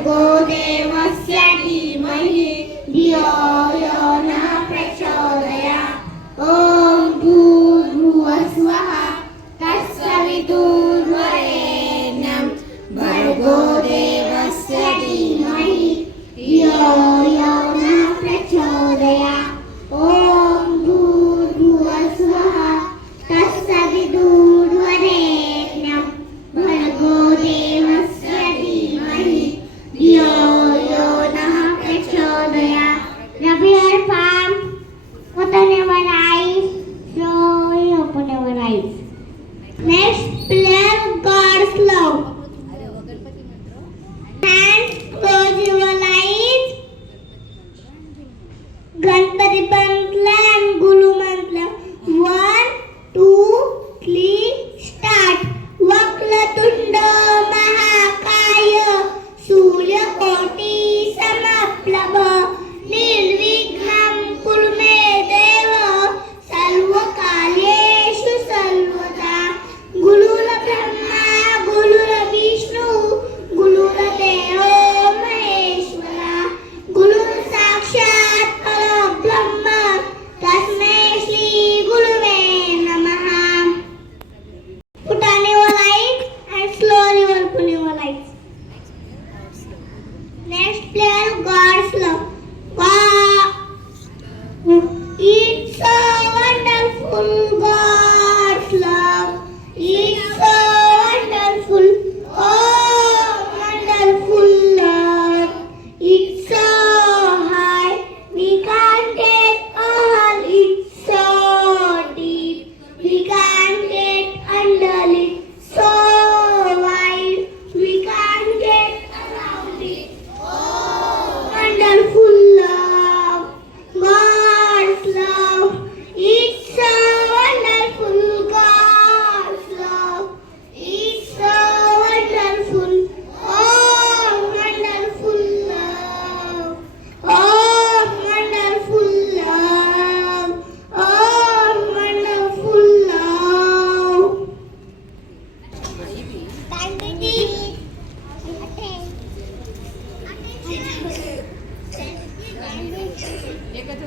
भर्गो देवस्य धीमहि धियो यो नः प्रचोदयात् ॐ भूर्भुवः स्वः तत्सवितुर्वरेण्यं भर्गो देवस्य धीमहि धियो यो नः प्रचोदयात् ॐ भूर्भुवः स्वः तत्सवितुर्वरेण्यं भर्गो देवस्य धीमहि धियो यो नः प्रचोदयात्. Rubber your palm, put on your eyes, show you open your eyes. Next, play God's love. Hands, close your eyes. Ganpati Pantla and Guru Mantla. 1, 2, 3, start. Vaklatunda Mahakaya Suryakoti Samaprabha Nirvighnan Kuru me Deva Sarvakaryeshu Sarvada. Gurula Brahma Gurula Vishnu Gurula Deva Maheshwara Guru Sakshat Parabrahma Tasmai Shri Guruve Namaha. Put on your light and slowly open your lights. Next, play God's love. Wow. It's so wonderful, God's love. It's so wonderful. Oh, wonderful love. It's so high, we can't get all. It's so deep, we can't get under it. So wide, we can't get around it. Oh, wonderful love, God's love. It's so wonderful, God's love. It's so wonderful. Oh, wonderful love. Oh, wonderful love. Oh, wonderful love. एकत्र